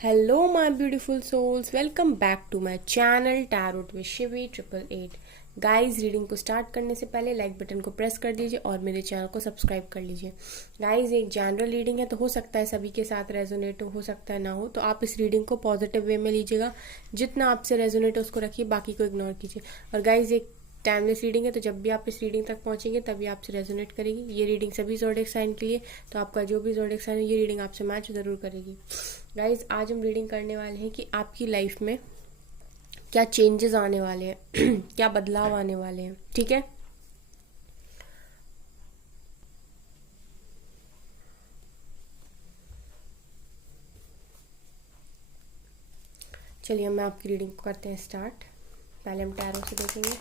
Hello, my beautiful souls. Welcome back to my channel Tarot with Shivi 888. Guys reading को start करने से पहले like button को press कर दीजिए और मेरे चैनल को सब्सक्राइब कर लीजिए। गाइस एक जनरल रीडिंग है तो हो सकता है सभी के साथ रेजोनेट हो सकता है ना हो, तो आप इस रीडिंग को पॉजिटिव वे में लीजिएगा। जितना आपसे रेजोनेट है उसको रखिए, बाकी को इग्नोर कीजिए। और गाइस एक टाइमलेस रीडिंग है तो जब भी आप इस रीडिंग तक पहुंचेंगे तभी आपसे रेजोनेट करेगी। ये रीडिंग सभी ज़ोडिएक साइन के लिए, तो आपका जो भी ज़ोडिएक साइन है ये रीडिंग आपसे मैच जरूर करेगी। गाइज आज हम रीडिंग करने वाले हैं कि आपकी लाइफ में क्या चेंजेस आने वाले हैं क्या बदलाव आने वाले हैं। ठीक है, चलिए मैं आपकी रीडिंग को करते हैं स्टार्ट। पहले हम टैरो से देखेंगे।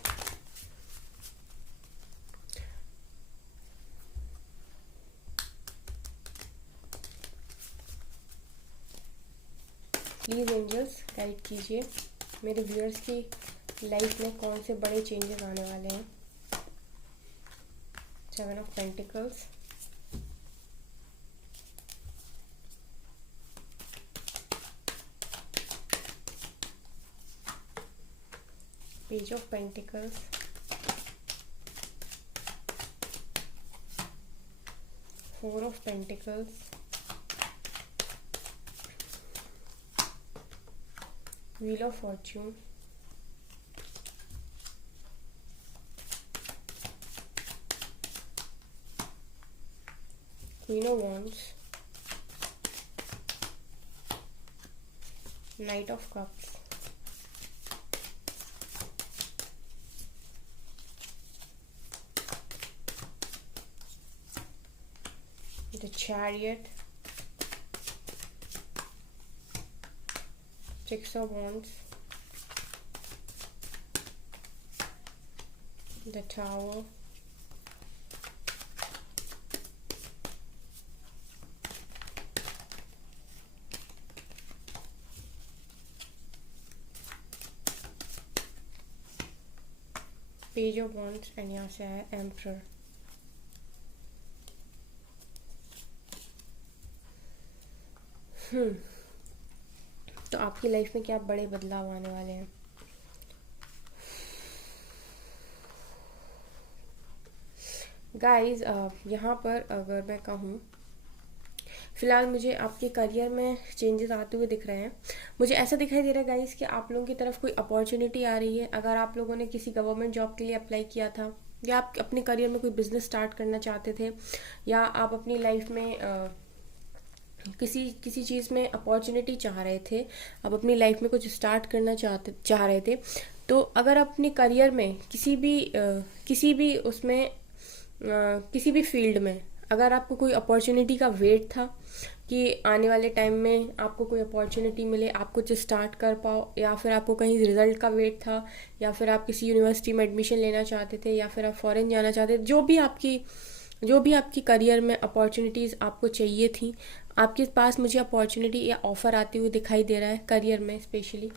प्लीज़ एंजल्स गाइड कीजिए मेरे व्यूअर्स की लाइफ में कौन से बड़े चेंजेस आने वाले हैं। 7 of pentacles, page of pentacles, 4 of pentacles, wheel of Fortune, queen of wands, night of cups, the chariot, 6 of wands, the tower, page of wands and यहाँ से आया एम्परर। तो आपकी लाइफ में क्या बड़े बदलाव आने वाले हैं। गाइस यहाँ पर अगर मैं कहूँ, फिलहाल मुझे आपके करियर में चेंजेस आते हुए दिख रहे हैं। मुझे ऐसा दिखाई दे रहा है गाइस कि आप लोगों की तरफ कोई अपॉर्चुनिटी आ रही है। अगर आप लोगों ने किसी गवर्नमेंट जॉब के लिए अप्लाई किया था, या आप अपने करियर में कोई बिजनेस स्टार्ट करना चाहते थे, या आप अपनी लाइफ में किसी किसी चीज़ में अपॉर्चुनिटी चाह रहे थे, आप अपनी लाइफ में कुछ स्टार्ट करना चाह रहे थे, तो अगर आप अपने करियर में किसी भी उसमें किसी भी फील्ड में अगर आपको कोई अपॉर्चुनिटी का वेट था कि आने वाले टाइम में आपको कोई अपॉर्चुनिटी मिले, आप कुछ स्टार्ट कर पाओ, या फिर आपको कहीं रिजल्ट का वेट था, या फिर आप किसी यूनिवर्सिटी में एडमिशन लेना चाहते थे, या फिर आप फॉरेन जाना चाहते थे, जो भी आपकी करियर में अपॉर्चुनिटीज़ आपको चाहिए थी, आपके पास मुझे अपॉर्चुनिटी या ऑफर आती हुई दिखाई दे रहा है करियर में स्पेशली।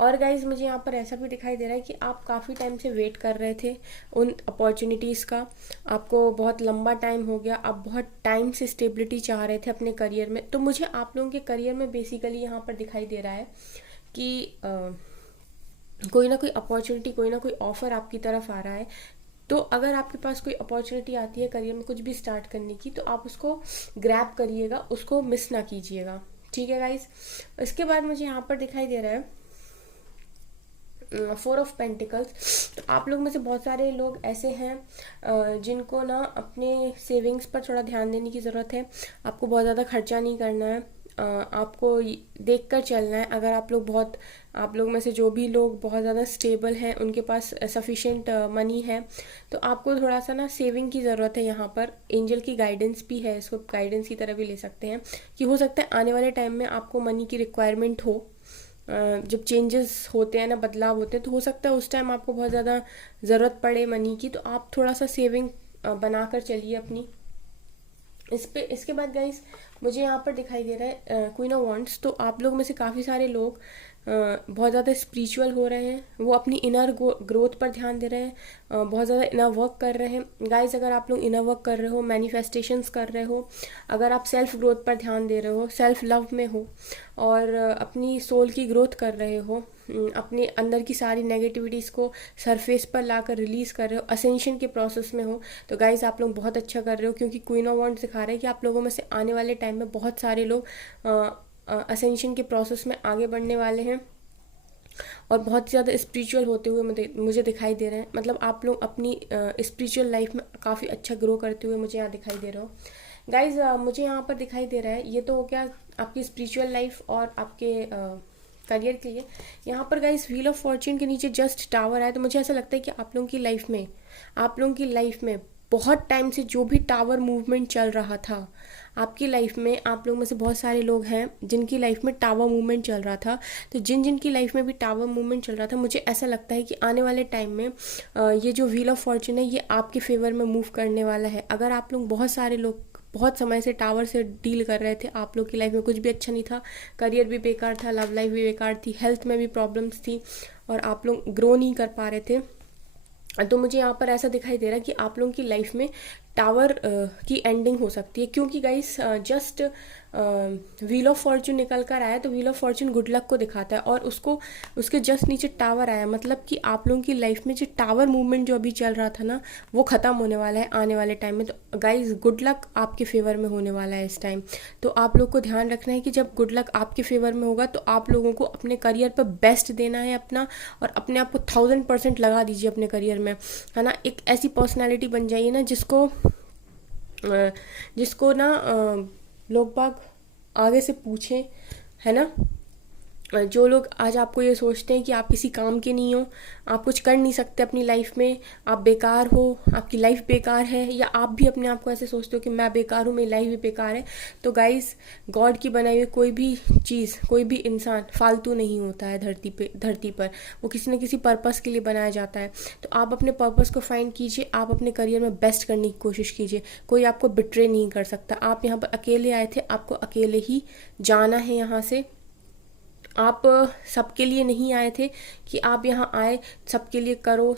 और गाइज मुझे यहाँ पर ऐसा भी दिखाई दे रहा है कि आप काफ़ी टाइम से वेट कर रहे थे उन अपॉर्चुनिटीज़ का, आपको बहुत लंबा टाइम हो गया, आप बहुत टाइम से स्टेबिलिटी चाह रहे थे अपने करियर में। तो मुझे आप लोगों के करियर में बेसिकली यहाँ पर दिखाई दे रहा है कि कोई ना कोई अपॉर्चुनिटी, कोई ना कोई ऑफर आपकी तरफ आ रहा है। तो अगर आपके पास कोई अपॉर्चुनिटी आती है करियर में कुछ भी स्टार्ट करने की, तो आप उसको ग्रैब करिएगा, उसको मिस ना कीजिएगा। ठीक है गाइज। इसके बाद मुझे यहाँ पर दिखाई दे रहा है 4 ऑफ पेंटिकल्स। तो आप लोग में से बहुत सारे लोग ऐसे हैं जिनको ना अपने सेविंग्स पर थोड़ा ध्यान देने की ज़रूरत है। आपको बहुत ज़्यादा खर्चा नहीं करना है, आपको देख कर चलना है। अगर आप लोग में से जो भी लोग बहुत ज़्यादा स्टेबल हैं, उनके पास सफिशेंट मनी है, तो आपको थोड़ा सा ना सेविंग की ज़रूरत है। यहाँ पर एंजल की गाइडेंस भी है, इसको गाइडेंस की तरह भी ले सकते हैं कि हो सकता है आने वाले टाइम में आपको मनी की रिक्वायरमेंट हो। जब चेंजेस होते हैं ना, बदलाव होते हैं, तो हो सकता है उस टाइम आपको बहुत ज़्यादा ज़रूरत पड़े मनी की, तो आप थोड़ा सा सेविंग बनाकर चलिए अपनी। इसके बाद गाइस मुझे यहाँ पर दिखाई दे रहा है क्वीन ऑफ वॉन्ड्स। तो आप लोग में से काफ़ी सारे लोग बहुत ज़्यादा स्पिरिचुअल हो रहे हैं, वो अपनी इनर ग्रोथ पर ध्यान दे रहे हैं, बहुत ज़्यादा इनर वर्क कर रहे हैं। गाइज अगर आप लोग इनर वर्क कर रहे हो, मैनिफेस्टेशंस कर रहे हो, अगर आप सेल्फ ग्रोथ पर ध्यान दे रहे हो, सेल्फ लव में हो और अपनी सोल की ग्रोथ कर रहे हो, अपने अंदर की सारी नेगेटिविटीज़ को सरफेस पर लाकर रिलीज़ कर रहे हो, असेंशन के प्रोसेस में हो, तो गाइज आप लोग बहुत अच्छा कर रहे हो। क्योंकि क्वीन ऑफ वॉन्ड्स दिखा रहे हैं कि आप लोगों में से आने वाले टाइम में बहुत सारे लोग असेंशन के प्रोसेस में आगे बढ़ने वाले हैं और बहुत ज़्यादा स्पिरिचुअल होते हुए मुझे दिखाई दे रहे हैं। मतलब आप लोग अपनी स्पिरिचुअल लाइफ में काफ़ी अच्छा ग्रो करते हुए मुझे यहाँ दिखाई दे रहे हो। गाइज मुझे यहाँ पर दिखाई दे रहा है, ये तो हो गया आपकी स्पिरिचुअल लाइफ और आपके करियर के लिए। यहाँ पर गाइज व्हील ऑफ फॉर्च्यून के नीचे जस्ट टावर है, तो मुझे ऐसा लगता है कि आप लोगों की लाइफ में बहुत टाइम से जो भी टावर मूवमेंट चल रहा था आपकी लाइफ में, आप लोगों में से बहुत सारे लोग हैं जिनकी लाइफ में टावर मूवमेंट चल रहा था। तो जिनकी लाइफ में भी टावर मूवमेंट चल रहा था, मुझे ऐसा लगता है कि आने वाले टाइम में ये जो व्हील ऑफ फॉर्च्यून है ये आपके फेवर में मूव करने वाला है। अगर आप लोग बहुत सारे लोग बहुत समय से टावर से डील कर रहे थे, आप लोग की लाइफ में कुछ भी अच्छा नहीं था, करियर भी बेकार था, लव लाइफ भी बेकार थी, हेल्थ में भी प्रॉब्लम्स थी और आप लोग ग्रो नहीं कर पा रहे थे, तो मुझे यहाँ पर ऐसा दिखाई दे रहा है कि आप लोगों की लाइफ में टावर की एंडिंग हो सकती है। क्योंकि guys just wheel of Fortune निकल कर आया, तो wheel of Fortune good luck को दिखाता है और उसके जस्ट नीचे टावर आया, मतलब कि आप लोगों की लाइफ में जो टावर मूवमेंट जो अभी चल रहा था ना, वो ख़त्म होने वाला है आने वाले टाइम में। तो गाइस गुड लक आपके फेवर में होने वाला है इस टाइम। तो आप लोग को ध्यान रखना है कि जब गुड लक आपके फेवर में होगा तो आप लोगों को अपने करियर पर बेस्ट देना है अपना, और अपने आप को 1000% लगा दीजिए अपने करियर में, है ना। एक ऐसी पर्सनैलिटी बन जाइए ना जिसको ना लोग बाग आगे से पूछें, है ना। जो लोग आज आपको ये सोचते हैं कि आप किसी काम के नहीं हो, आप कुछ कर नहीं सकते अपनी लाइफ में, आप बेकार हो, आपकी लाइफ बेकार है, या आप भी अपने आप को ऐसे सोचते हो कि मैं बेकार हूँ, मेरी लाइफ भी बेकार है, तो गाइस गॉड की बनाई हुई कोई भी चीज़, कोई भी इंसान फालतू नहीं होता है धरती पर, वो किसी न किसी पर्पस के लिए बनाया जाता है। तो आप अपने पर्पस को फाइंड कीजिए, आप अपने करियर में बेस्ट करने की कोशिश कीजिए, कोई आपको बिट्रे नहीं कर सकता। आप यहाँ पर अकेले आए थे, आपको अकेले ही जाना है यहाँ से। आप सबके लिए नहीं आए थे कि आप यहाँ आए सबके लिए करो,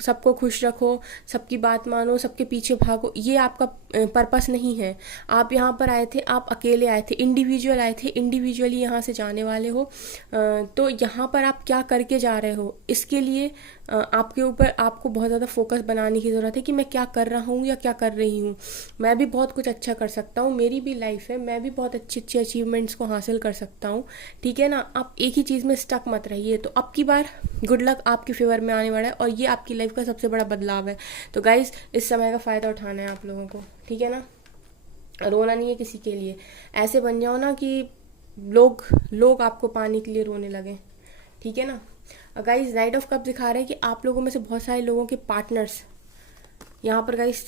सबको खुश रखो, सबकी बात मानो, सबके पीछे भागो, ये आपका पर्पस नहीं है। आप यहाँ पर आए थे, आप अकेले आए थे, इंडिविजुअल आए थे, इंडिविजुअली यहाँ से जाने वाले हो। तो यहाँ पर आप क्या करके जा रहे हो, इसके लिए आपके ऊपर आपको बहुत ज़्यादा फोकस बनाने की ज़रूरत है कि मैं क्या कर रहा हूँ या क्या कर रही हूँ। मैं भी बहुत कुछ अच्छा कर सकता हूँ, मेरी भी लाइफ है, मैं भी बहुत अच्छी अच्छी अचीवमेंट्स को हासिल कर सकता हूँ, ठीक है ना। आप एक ही चीज़ में स्टक मत रहिए। तो अब की बार गुड लक आपके फेवर में आने वाला है और ये आपकी लाइफ का सबसे बड़ा बदलाव है। तो गाइज इस समय का फ़ायदा उठाना है आप लोगों को, ठीक है ना। रोना नहीं है किसी के लिए, ऐसे बन जाओ ना कि लोग आपको पाने के लिए रोने लगे, ठीक है ना। गाइज नाइट ऑफ कप दिखा रहे हैं कि आप लोगों में से बहुत सारे लोगों के पार्टनर्स, यहाँ पर गाइज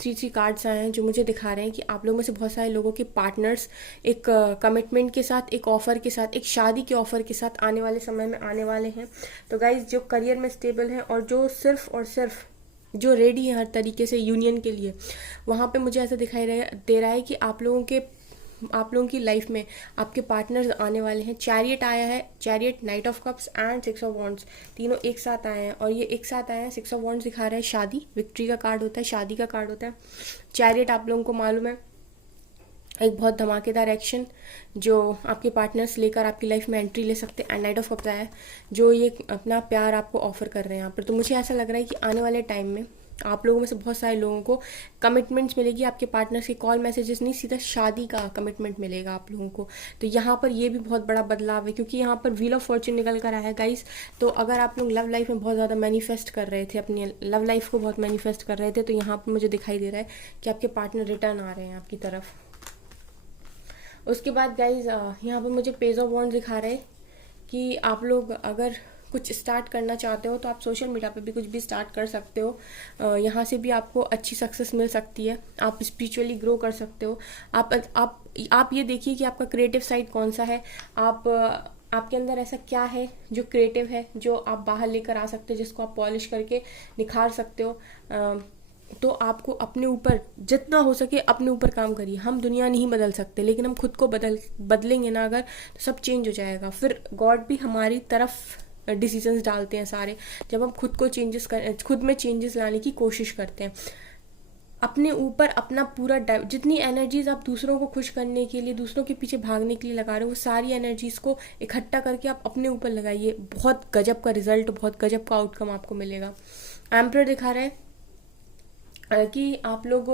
थ्री कार्ड्स आए हैं जो मुझे दिखा रहे हैं कि आप लोगों में से बहुत सारे लोगों के पार्टनर्स एक कमिटमेंट के साथ, एक ऑफर के साथ, एक शादी के ऑफर के साथ आने वाले समय में आने वाले हैं। तो गाइज जो करियर में स्टेबल हैं और जो सिर्फ और सिर्फ जो रेडी है हर तरीके से यूनियन के लिए, वहाँ पे मुझे ऐसा दिखाई दे रहा है कि आप लोगों की लाइफ में आपके पार्टनर्स आने वाले हैं। चैरियट आया है, chariot, night of cups and 6 of wands, तीनों एक साथ आए हैं और ये एक साथ आए हैं। 6 ऑफ वॉन्ड्स दिखा रहा है शादी, विक्ट्री का कार्ड होता है, शादी का कार्ड होता है। चैरियट आप लोगों को मालूम है एक बहुत धमाकेदार एक्शन जो आपके पार्टनर्स लेकर आपकी लाइफ में एंट्री ले सकते हैं। एंड नाइट ऑफ कप्स आया है जो ये अपना प्यार आपको ऑफर कर रहे हैं यहाँ पर। तो मुझे ऐसा लग रहा है कि आने वाले टाइम में आप लोगों में से बहुत सारे लोगों को कमिटमेंट्स मिलेगी, आपके पार्टनर्स के कॉल मैसेजेस नहीं, सीधा शादी का कमिटमेंट मिलेगा आप लोगों को। तो यहाँ पर ये भी बहुत बड़ा बदलाव है क्योंकि यहाँ पर व्हील ऑफ फॉर्च्यून निकल कर आया है गाइस। तो अगर आप लोग लव लाइफ में बहुत ज़्यादा मैनिफेस्ट कर रहे थे, अपनी लव लाइफ को बहुत मैनिफेस्ट कर रहे थे, तो यहाँ पर मुझे दिखाई दे रहा है कि आपके पार्टनर रिटर्न आ रहे हैं आपकी तरफ। उसके बाद गाइज यहाँ पर मुझे पेज ऑफ वॉन्ड्स दिखा रहे हैं कि आप लोग अगर कुछ स्टार्ट करना चाहते हो तो आप सोशल मीडिया पे भी कुछ भी स्टार्ट कर सकते हो। यहाँ से भी आपको अच्छी सक्सेस मिल सकती है, आप स्पिरिचुअली ग्रो कर सकते हो। आप ये देखिए कि आपका क्रिएटिव साइड कौन सा है, आपके अंदर ऐसा क्या है जो क्रिएटिव है, जो आप बाहर लेकर आ सकते हो, जिसको आप पॉलिश करके निखार सकते हो। तो आपको अपने ऊपर जितना हो सके अपने ऊपर काम करिए। हम दुनिया नहीं बदल सकते, लेकिन हम खुद को बदलेंगे ना अगर, तो सब चेंज हो जाएगा। फिर गॉड भी हमारी तरफ डिसीजंस डालते हैं सारे, जब हम खुद को खुद में चेंजेस लाने की कोशिश करते हैं। अपने ऊपर अपना पूरा जितनी एनर्जीज आप दूसरों को खुश करने के लिए, दूसरों के पीछे भागने के लिए लगा रहे हो, वो सारी एनर्जीज को इकट्ठा करके आप अपने ऊपर लगाइए। बहुत गजब का रिजल्ट, बहुत गजब का आउटकम आपको मिलेगा। एम्परर दिखा रहा है कि आप लोग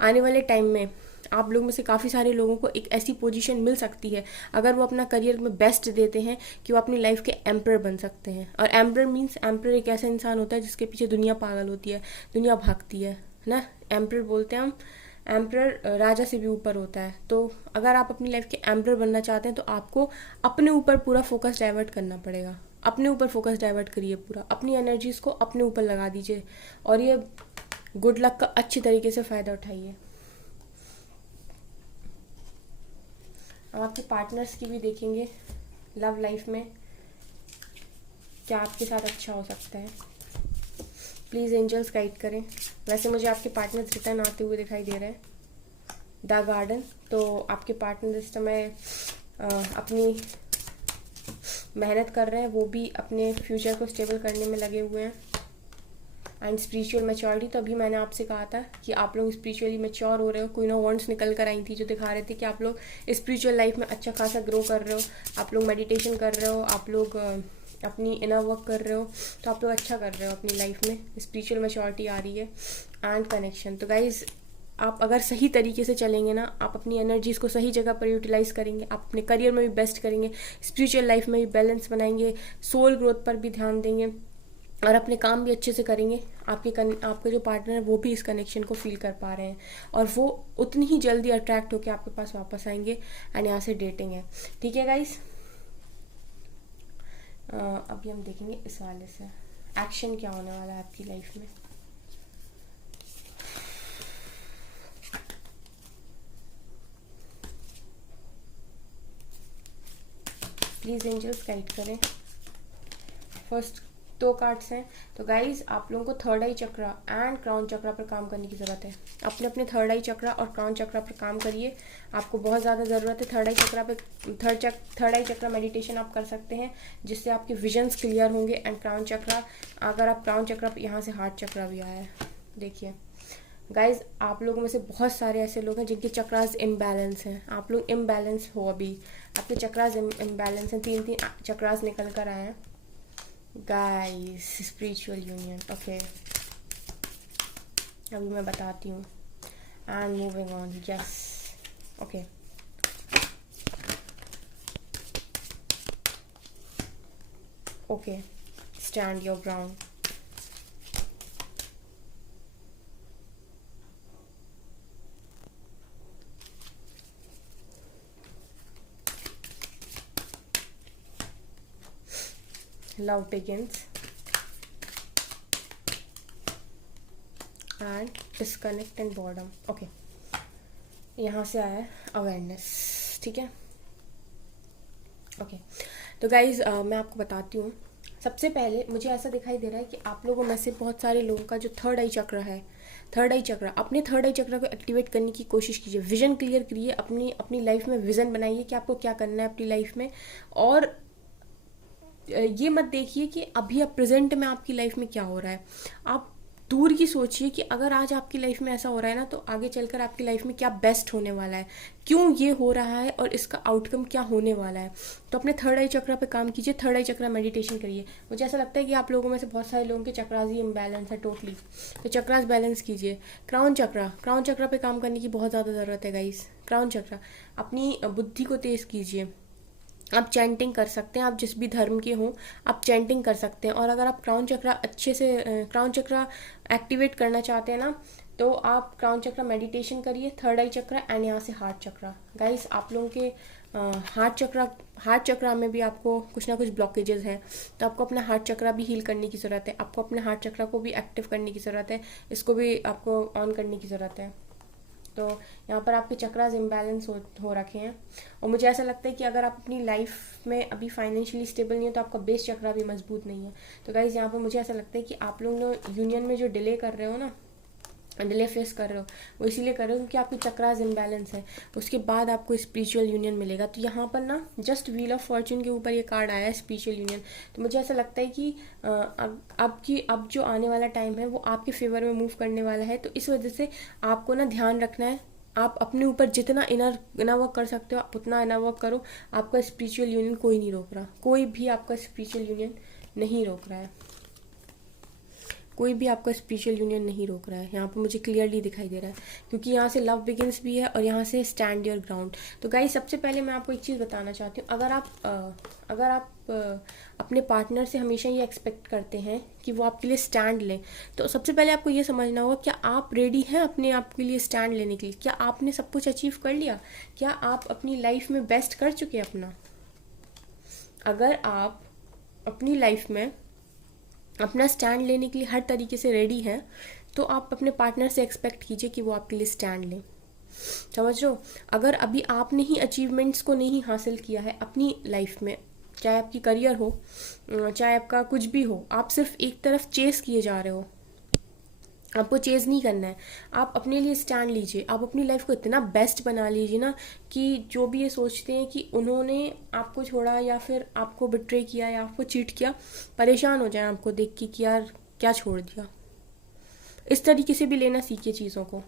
आने वाले टाइम में, आप लोग में से काफ़ी सारे लोगों को एक ऐसी पोजीशन मिल सकती है, अगर वो अपना करियर में बेस्ट देते हैं, कि वो अपनी लाइफ के एम्परर बन सकते हैं। और एम्परर मीन्स, एम्परर एक ऐसा इंसान होता है जिसके पीछे दुनिया पागल होती है, दुनिया भागती है ना। एम्परर बोलते हैं हम, एम्परर राजा से भी ऊपर होता है। तो अगर आप अपनी लाइफ के एम्परर बनना चाहते हैं, तो आपको अपने ऊपर पूरा फोकस डाइवर्ट करना पड़ेगा। अपने ऊपर फोकस डाइवर्ट करिए पूरा, अपनी एनर्जीज को अपने ऊपर लगा दीजिए, और ये गुड लक का अच्छी तरीके से फ़ायदा उठाइए। अब आपके पार्टनर्स की भी देखेंगे लव लाइफ में क्या आपके साथ अच्छा हो सकता है। प्लीज़ एंजल्स गाइड करें। वैसे मुझे आपके पार्टनर्स रिटर्न आते हुए दिखाई दे रहे हैं। द गार्डन, तो आपके पार्टनर इस समय अपनी मेहनत कर रहे हैं, वो भी अपने फ्यूचर को स्टेबल करने में लगे हुए हैं। एंड स्पिरिचुअल मैच्योरिटी, तो अभी मैंने आपसे कहा था कि आप लोग स्पिरिचुअली मैच्योर हो रहे हो। क्वीन ऑफ वांड्स निकल कर आई थी, जो दिखा रहे थे कि आप लोग स्पिरिचुअल लाइफ में अच्छा खासा ग्रो कर रहे हो, आप लोग मेडिटेशन कर रहे हो, आप लोग अपनी इनर वर्क कर रहे हो, तो आप लोग अच्छा कर रहे हो अपनी लाइफ में। स्पिरिचुअल मैच्योरिटी आ रही है। एंड कनेक्शन, तो गाइज आप अगर सही तरीके से चलेंगे ना, आप अपनी एनर्जीज को सही जगह पर यूटिलाइज करेंगे, आप अपने करियर में भी बेस्ट करेंगे, स्पिरिचुअल लाइफ में भी बैलेंस बनाएंगे, सोल ग्रोथ पर भी ध्यान देंगे, और अपने काम भी अच्छे से करेंगे। आपके जो पार्टनर है वो भी इस कनेक्शन को फील कर पा रहे हैं, और वो उतनी ही जल्दी अट्रैक्ट होकर आपके पास वापस आएंगे। एंड यहाँ से डेटिंग है। ठीक है गाइस, अभी हम देखेंगे इस वाले से एक्शन क्या होने वाला है आपकी लाइफ में। प्लीज एंजल्स गाइड करें। फर्स्ट 2 कार्ड्स हैं। तो गाइज आप लोगों को third eye chakra and crown chakra पर काम करने की ज़रूरत है। अपने अपने थर्ड आई चक्रा और क्राउन चक्रा पर काम करिए, आपको बहुत ज़्यादा ज़रूरत है। थर्ड आई चक्रा पे थर्ड आई चक्रा मेडिटेशन आप कर सकते हैं, जिससे आपके विजन्स क्लियर होंगे। एंड क्राउन चक्रा, अगर आप क्राउन चक्रा पे, यहाँ से हार्ट चक्रा भी आया है, देखिए गाइज आप लोगों में से बहुत सारे ऐसे लोग हैं जिनके चक्रास इम्बैलेंस हैं। आप लोग इम्बैलेंस हो, अभी आपके चक्रास इम्बैलेंस हैं। 3 चक्रास निकल कर आए हैं गाइस। स्पिरिचुअल यूनियन, ओके अभी मैं बताती हूँ। And moving on, yes, okay okay, stand your ground. Love begins and disconnect and boredom, okay। यहाँ से आया है अवेयरनेस, ठीक है, ओके। तो गाइज मैं आपको बताती हूँ। सबसे पहले मुझे ऐसा दिखाई दे रहा है कि आप लोगों में से बहुत सारे लोगों का जो थर्ड आई चक्र है, थर्ड आई चक्र, अपने थर्ड आई चक्र को एक्टिवेट करने की कोशिश कीजिए। विजन क्लियर करिए, अपनी लाइफ में विजन बनाइए कि आपको क्या करना है अपनी लाइफ में। और ये मत देखिए कि अभी अब प्रेजेंट में आपकी लाइफ में क्या हो रहा है, आप दूर की सोचिए कि अगर आज आपकी लाइफ में ऐसा हो रहा है ना, तो आगे चलकर आपकी लाइफ में क्या बेस्ट होने वाला है, क्यों ये हो रहा है और इसका आउटकम क्या होने वाला है। तो अपने थर्ड आई चक्रा पे काम कीजिए, थर्ड आई चक्रा मेडिटेशन करिए। मुझे ऐसा लगता है कि आप लोगों में से बहुत सारे लोगों के चक्रास ही इम्बैलेंस है टोटली, तो चक्रास बैलेंस कीजिए। क्राउन चक्रा पे काम करने की बहुत ज़्यादा ज़रूरत है गाइस। क्राउन चक्रा, अपनी बुद्धि को तेज़ कीजिए। आप चैंटिंग कर सकते हैं, आप जिस भी धर्म के हों आप चैंटिंग कर सकते हैं। और अगर आप क्राउन चक्रा अच्छे से क्राउन चक्रा एक्टिवेट करना चाहते हैं ना, तो आप क्राउन चक्रा मेडिटेशन करिए, थर्ड आई चक्रा एंड यहाँ से हार्ट चक्रा। गाइस आप लोगों के हार्ट चक्रा में भी आपको कुछ ना कुछ ब्लॉकेजेस हैं, तो आपको अपना हार्ट चक्रा भी हील करने की ज़रूरत है, आपको अपने हार्ट चक्रा को भी एक्टिव करने की ज़रूरत है, इसको भी आपको ऑन करने की ज़रूरत है। तो यहाँ पर आपके चक्रास इम्बैलेंस हो रखे हैं। और मुझे ऐसा लगता है कि अगर आप अपनी लाइफ में अभी फाइनेंशियली स्टेबल नहीं है, तो आपका बेस चक्रा भी मजबूत नहीं है। तो गाइज यहाँ पर मुझे ऐसा लगता है कि आप लोग यूनियन में जो डिले कर रहे हो ना, डिले फेस कर रहे हो, वो इसीलिए कर रहे हो क्योंकि आपकी चक्रास इम्बैलेंस है। उसके बाद आपको स्पिरिचुअल यूनियन मिलेगा। तो यहाँ पर ना जस्ट व्हील ऑफ फॉर्चून के ऊपर ये कार्ड आया है स्पिरिचुअल यूनियन। तो मुझे ऐसा लगता है कि अब जो आने वाला टाइम है वो आपके फेवर में मूव करने वाला है। तो इस वजह से आपको ना ध्यान रखना है, आप अपने ऊपर जितना इनर वर्क कर सकते हो आप उतना इनर वर्क करो। आपका स्पिरिचुअल यूनियन कोई नहीं रोक रहा, कोई भी आपका स्पिरिचुअल यूनियन नहीं रोक रहा है, कोई भी आपका स्पिरिचुअल यूनियन नहीं रोक रहा है। यहाँ पर मुझे क्लियरली दिखाई दे रहा है क्योंकि यहाँ से लव बिगिंस भी है और यहाँ से स्टैंड योर ग्राउंड। तो गाइस सबसे पहले मैं आपको एक चीज़ बताना चाहती हूँ, अगर आप अपने पार्टनर से हमेशा ये एक्सपेक्ट करते हैं कि वो आपके लिए स्टैंड लें, तो सबसे पहले आपको ये समझना होगा क्या आप रेडी हैं अपने आप के लिए स्टैंड लेने के लिए। क्या आपने सब कुछ अचीव कर लिया? क्या आप अपनी लाइफ में बेस्ट कर चुके हैं अपना? अगर आप अपनी लाइफ में अपना स्टैंड लेने के लिए हर तरीके से रेडी हैं तो आप अपने पार्टनर से एक्सपेक्ट कीजिए कि वो आपके लिए स्टैंड लें। समझ लो, अगर अभी आपने ही अचीवमेंट्स को नहीं हासिल किया है अपनी लाइफ में, चाहे आपकी करियर हो, चाहे आपका कुछ भी हो, आप सिर्फ एक तरफ चेस किए जा रहे हो, आपको चेज नहीं करना है। आप अपने लिए स्टैंड लीजिए, आप अपनी लाइफ को इतना बेस्ट बना लीजिए ना कि जो भी ये सोचते हैं कि उन्होंने आपको छोड़ा या फिर आपको बिट्रे किया या आपको चीट किया, परेशान हो जाए आपको देख के कि यार क्या छोड़ दिया। इस तरीके से भी लेना सीखिए चीज़ों को,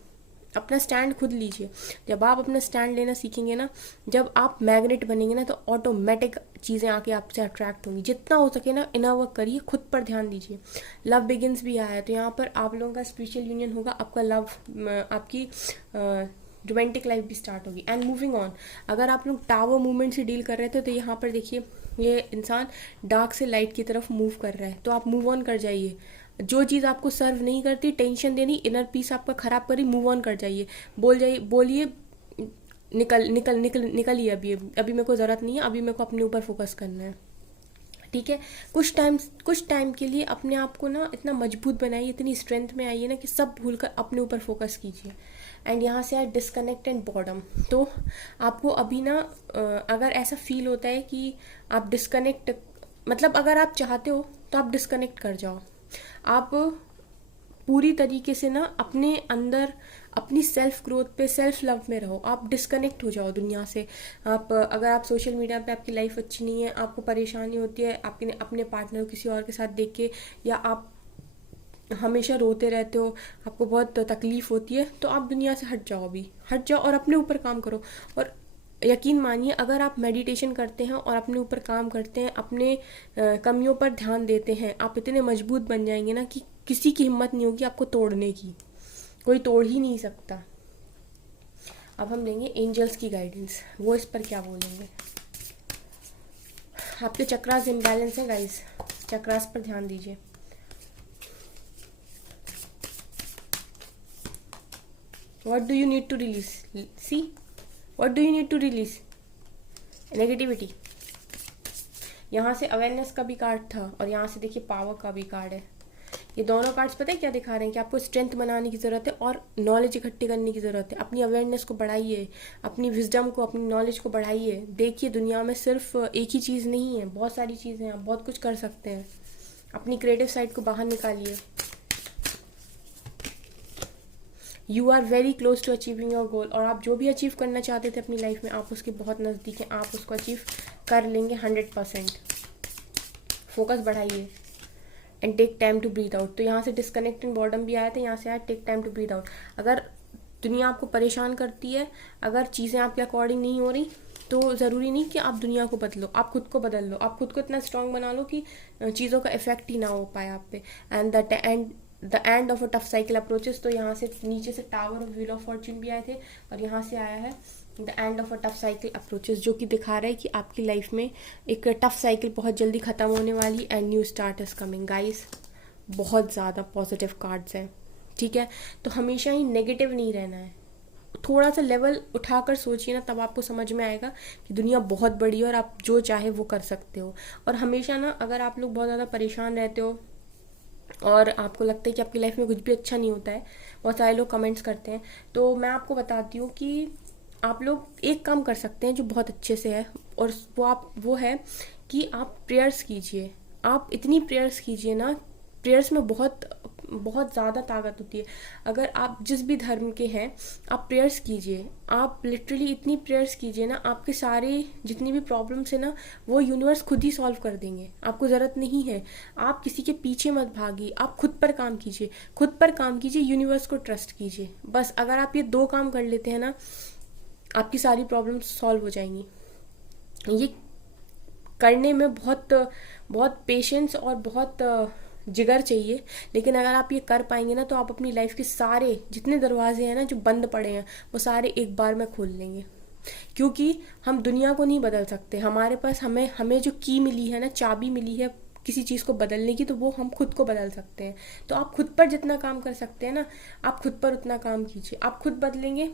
अपना स्टैंड खुद लीजिए। जब आप अपना स्टैंड लेना सीखेंगे ना, जब आप मैग्नेट बनेंगे ना, तो ऑटोमेटिक चीज़ें आके आपसे अट्रैक्ट होंगी। जितना हो सके ना इनर वर्क करिए, खुद पर ध्यान दीजिए। लव बिगिंस भी आया है तो यहाँ पर आप लोगों का स्पिरिचुअल यूनियन होगा, आपका लव, आपकी रोमांटिक लाइफ भी स्टार्ट होगी। एंड मूविंग ऑन, अगर आप लोग टावर मूवमेंट से डील कर रहे थे तो यहाँ पर देखिए ये इंसान डार्क से लाइट की तरफ मूव कर रहा है, तो आप मूव ऑन कर जाइए। जो चीज़ आपको सर्व नहीं करती, टेंशन देनी, इनर पीस आपका खराब करी, मूव ऑन कर जाइए। बोलिए निकलिए, अभी मेरे को ज़रूरत नहीं है, अभी मेरे को अपने ऊपर फोकस करना है। ठीक है, कुछ टाइम के लिए अपने आप को ना इतना मजबूत बनाइए, इतनी स्ट्रेंथ में आइए ना कि सब भूलकर अपने ऊपर फोकस कीजिए। एंड यहाँ से आए डिस्कनेक्ट एंड बॉर्डम। तो आपको अभी ना अगर ऐसा फील होता है कि आप डिस्कनेक्ट, मतलब अगर आप चाहते हो तो आप डिस्कनेक्ट कर जाओ। आप पूरी तरीके से ना अपने अंदर अपनी सेल्फ ग्रोथ पे, सेल्फ लव में रहो। आप डिस्कनेक्ट हो जाओ दुनिया से। अगर आप सोशल मीडिया पे आपकी लाइफ अच्छी नहीं है, आपको परेशानी होती है आपके अपने पार्टनर को किसी और के साथ देख के, या आप हमेशा रोते रहते हो, आपको बहुत तकलीफ होती है, तो आप दुनिया से हट जाओ, अभी हट जाओ और अपने ऊपर काम करो। और यकीन मानिए, अगर आप मेडिटेशन करते हैं और अपने ऊपर काम करते हैं, अपने कमियों पर ध्यान देते हैं, आप इतने मजबूत बन जाएंगे ना कि किसी की हिम्मत नहीं होगी आपको तोड़ने की, कोई तोड़ ही नहीं सकता। अब हम लेंगे एंजल्स की गाइडेंस, वो इस पर क्या बोलेंगे। आपके चक्रास इम्बैलेंस है गाइस, चक्रास पर ध्यान दीजिए। What do you need to release? See, what do you need to release? Negativity. यहाँ से अवेयरनेस का भी कार्ड था और यहाँ से देखिए पावर का भी कार्ड है। ये दोनों कार्ड्स पता है क्या दिखा रहे हैं कि आपको स्ट्रेंथ बनाने की ज़रूरत है और नॉलेज इकट्ठी करने की ज़रूरत है। अपनी अवेयरनेस को बढ़ाइए, अपनी विजडम को, अपनी नॉलेज को बढ़ाइए। देखिए दुनिया में सिर्फ एक ही चीज़ नहीं है, बहुत सारी चीज़ें हैं, आप बहुत कुछ कर सकते हैं। अपनी क्रिएटिव साइड को बाहर निकालिए। You are very close to achieving your goal. और आप जो भी अचीव करना चाहते थे अपनी लाइफ में, आप उसके बहुत नज़दीक हैं, आप उसको अचीव कर लेंगे 100%। फोकस बढ़ाइए and take time to breathe out. तो यहाँ से डिस्कनेक्ट एंड बॉर्डम भी आया था, यहाँ से आया take time to breathe out. अगर दुनिया आपको परेशान करती है, अगर चीज़ें आपके अकॉर्डिंग नहीं हो रही, तो ज़रूरी नहीं कि आप दुनिया को बदलो, आप खुद को बदल लो। आप खुद को इतना स्ट्रांग बना लो कि चीज़ों का इफेक्ट ही ना हो पाए आप पे। And the end of a tough cycle approaches. तो यहाँ से नीचे से tower of wheel of Fortune भी आए थे और यहाँ से आया है the end of a tough cycle approaches, जो कि दिखा रहा है कि आपकी लाइफ में एक टफ साइकिल बहुत जल्दी ख़त्म होने वाली and new start is coming. Guys बहुत ज़्यादा पॉजिटिव कार्ड्स हैं, ठीक है। तो हमेशा ही नेगेटिव नहीं रहना है, थोड़ा सा लेवल उठाकर सोचिए ना, तब आपको समझ में आएगा कि दुनिया बहुत बड़ी है और आप जो चाहे वो कर सकते हो। और हमेशा ना, अगर आप लोग बहुत ज़्यादा परेशान रहते हो और आपको लगता है कि आपकी लाइफ में कुछ भी अच्छा नहीं होता है, बहुत सारे लोग कमेंट्स करते हैं, तो मैं आपको बताती हूँ कि आप लोग एक काम कर सकते हैं जो बहुत अच्छे से है, और वो है कि आप प्रेयर्स कीजिए। आप इतनी प्रेयर्स कीजिए ना, प्रेयर्स में बहुत बहुत ज़्यादा ताकत होती है। अगर आप जिस भी धर्म के हैं, आप प्रेयर्स कीजिए, आप लिटरली इतनी प्रेयर्स कीजिए ना, आपके सारे जितनी भी प्रॉब्लम्स है ना, वो यूनिवर्स खुद ही सॉल्व कर देंगे। आपको ज़रूरत नहीं है, आप किसी के पीछे मत भागिए, आप खुद पर काम कीजिए, खुद पर काम कीजिए, यूनिवर्स को ट्रस्ट कीजिए। बस अगर आप ये 2 काम कर लेते हैं ना, आपकी सारी प्रॉब्लम्स सॉल्व हो जाएंगी। ये करने में बहुत बहुत पेशेंस और बहुत जिगर चाहिए, लेकिन अगर आप ये कर पाएंगे ना, तो आप अपनी लाइफ के सारे जितने दरवाजे हैं ना जो बंद पड़े हैं, वो सारे एक बार में खोल लेंगे। क्योंकि हम दुनिया को नहीं बदल सकते, हमारे पास हमें हमें जो की मिली है ना, चाबी मिली है किसी चीज़ को बदलने की, तो वो हम खुद को बदल सकते हैं। तो आप खुद पर जितना काम कर सकते हैं ना, आप खुद पर उतना काम कीजिए। आप खुद बदलेंगे,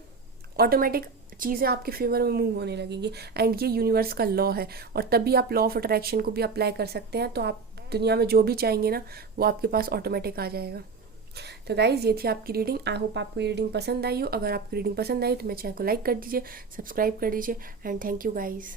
ऑटोमेटिक चीज़ें आपके फेवर में मूव होने लगेंगी। एंड ये यूनिवर्स का लॉ है, और तभी आप लॉ ऑफ अट्रैक्शन को भी अप्लाई कर सकते हैं। तो आप दुनिया में जो भी चाहेंगे ना, वो आपके पास ऑटोमेटिक आ जाएगा। तो गाइज़, ये थी आपकी रीडिंग। आई होप आपको ये रीडिंग पसंद आई हो। अगर आपको रीडिंग पसंद आई तो मेरे चैनल को लाइक कर दीजिए, सब्सक्राइब कर दीजिए, एंड थैंक यू गाइज़।